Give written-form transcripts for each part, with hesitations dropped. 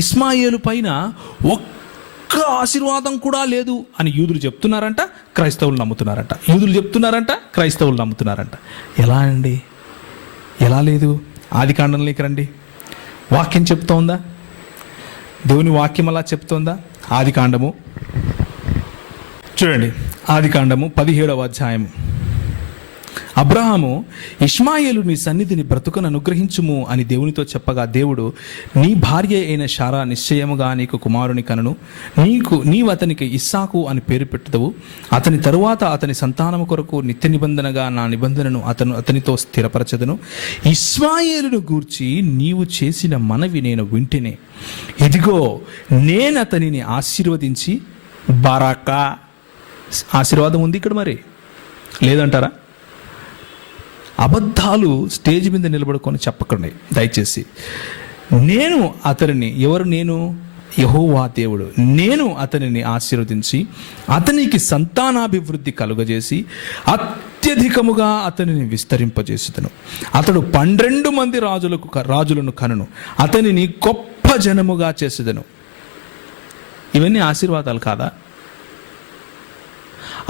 ఇష్మాయేలు పైన ఒక్క ఆశీర్వాదం కూడా లేదు అని యూదులు చెప్తున్నారంట, క్రైస్తవులు నమ్ముతున్నారంట. యూదులు చెప్తున్నారంట, క్రైస్తవులు నమ్ముతున్నారంట. ఎలా అండి? ఎలా లేదు? ఆదికాండంలోకి రండి. వాక్యం చెప్తోందా? దేవుని వాక్యం అలా చెప్తోందా? ఆదికాండము చూడండి, ఆదికాండము 17వ అధ్యాయం. అబ్రహాము, ఇష్మాయేలు నీ సన్నిధిని బ్రతుకను అనుగ్రహించుము అని దేవునితో చెప్పగా, దేవుడు, నీ భార్య అయిన శారా నిశ్చయముగా నీకు కుమారుని కనును, నీవు అతనికి ఇస్సాకు అని పేరు పెట్టుదవు. అతని తరువాత అతని సంతానము కొరకు నిత్య నిబంధనగా నా నిబంధనను అతనితో స్థిరపరచదును. ఇష్మాయేలును గూర్చి నీవు చేసిన మనవి నేను వింటినే. ఇదిగో నేను అతనిని ఆశీర్వదించి బారాకా. ఆశీర్వాదం ఉంది ఇక్కడ, మరి లేదంటారా? అబద్ధాలు స్టేజ్ మీద నిలబడుకొని చెప్పకండి దయచేసి. నేను అతనిని, ఎవరు నేను? యెహోవా దేవుడు. నేను అతనిని ఆశీర్వదించి అతనికి సంతానాభివృద్ధి కలుగజేసి అత్యధికముగా అతనిని విస్తరింపజేసుదను. అతడు 12 మంది రాజులను కనును. అతనిని గొప్ప జనముగా చేసేదను. ఇవన్నీ ఆశీర్వాదాలు కాదా?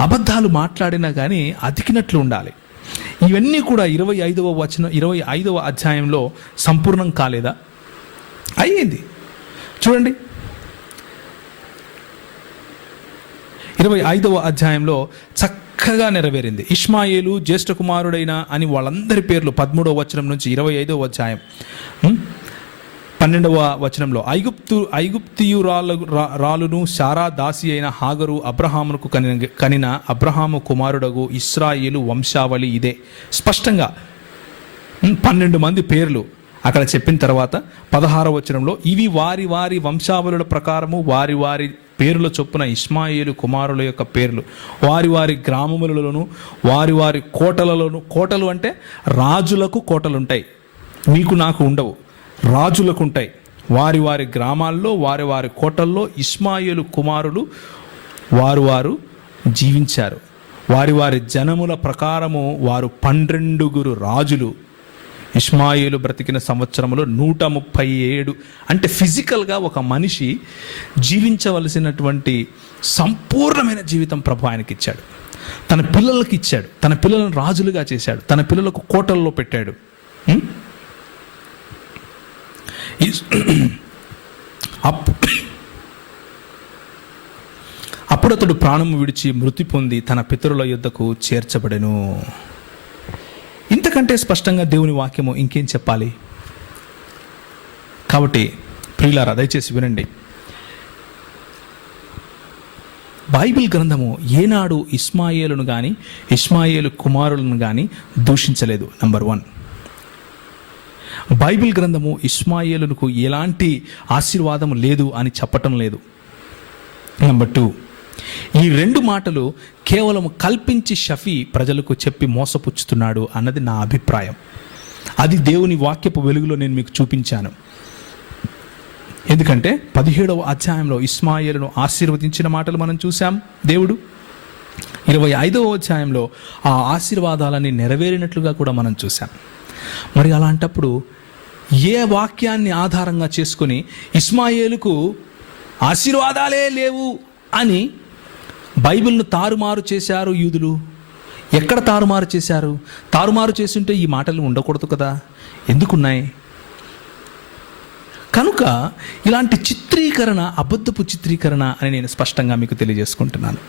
అబద్ధాలు మాట్లాడినా కానీ అతికినట్లు ఉండాలి. ఇవన్నీ కూడా 25వ అధ్యాయంలో సంపూర్ణం కాలేదా? అయ్యింది. చూడండి, 25వ అధ్యాయంలో చక్కగా నెరవేరింది. ఇష్మాయేలు జ్యేష్ఠ కుమారుడైన అని వాళ్ళందరి పేర్లు 13వ వచనం నుంచి 25వ అధ్యాయం 12వ వచనంలో ఐగుప్తియురాలును శారా దాసి అయిన హాగరు అబ్రహామునకు కనిన అబ్రహాము కుమారుడగు ఇశ్రాయేలు వంశావళి ఇదే. స్పష్టంగా 12 మంది పేర్లు అక్కడ చెప్పిన తర్వాత 16వ వచనంలో ఇవి వారి వారి వంశావళుల ప్రకారము వారి వారి పేర్ల చొప్పున ఇష్మాయేలు కుమారుల యొక్క పేర్లు వారి వారి గ్రామములలోను వారి వారి కోటలలోను. కోటలు అంటే రాజులకు కోటలుంటాయి, మీకు నాకు ఉండవు. రాజులకు ఉంటాయి. వారి వారి గ్రామాల్లో వారి వారి కోటల్లో ఇష్మాయేలు కుమారులు వారు జీవించారు. వారి వారి జనముల ప్రకారము వారు 12 రాజులు. ఇష్మాయేలు బ్రతికిన సంవత్సరంలో 137. అంటే ఫిజికల్గా ఒక మనిషి జీవించవలసినటువంటి సంపూర్ణమైన జీవితం ప్రభు ఆయనకి ఇచ్చాడు. తన పిల్లలకి ఇచ్చాడు. తన పిల్లలను రాజులుగా చేశాడు. తన పిల్లలకు కోటల్లో పెట్టాడు. అప్పుడు అతడు ప్రాణము విడిచి మృతి పొంది తన పితరుల యొద్దకు చేర్చబడెను. ఇంతకంటే స్పష్టంగా దేవుని వాక్యము ఇంకేం చెప్పాలి? కాబట్టి ప్రియులారా, దయచేసి వినండి. బైబిల్ గ్రంథము ఏనాడు ఇష్మాయేలును కానీ ఇష్మాయేలు కుమారులను కానీ దూషించలేదు. నంబర్ 1. బైబిల్ గ్రంథము ఇష్మాయేలునకు ఎలాంటి ఆశీర్వాదం లేదు అని చెప్పటం లేదు. నంబర్ 2, ఈ 2 మాటలు కేవలం కల్పించి షఫీ ప్రజలకు చెప్పి మోసపుచ్చుతున్నాడు అన్నది నా అభిప్రాయం. అది దేవుని వాక్యపు వెలుగులో నేను మీకు చూపించాను. ఎందుకంటే 17వ అధ్యాయంలో ఇష్మాయేలును ఆశీర్వదించిన మాటలు మనం చూసాం దేవుడు. 25వ అధ్యాయంలో ఆ ఆశీర్వాదాలన్నీ నెరవేరినట్లుగా కూడా మనం చూసాం. మరి అలాంటప్పుడు ఏ వాక్యాన్ని ఆధారంగా చేసుకొని ఇష్మాయేలుకు ఆశీర్వాదాలే లేవు అని బైబిల్ను తారుమారు చేశారు యూదులు? ఎక్కడ తారుమారు చేశారు? తారుమారు చేస్తుంటే ఈ మాటలు ఉండకూడదు కదా, ఎందుకున్నాయి? కనుక ఇలాంటి చిత్రీకరణ అబద్ధపు చిత్రీకరణ అని నేను స్పష్టంగా మీకు తెలియజేసుకుంటున్నాను.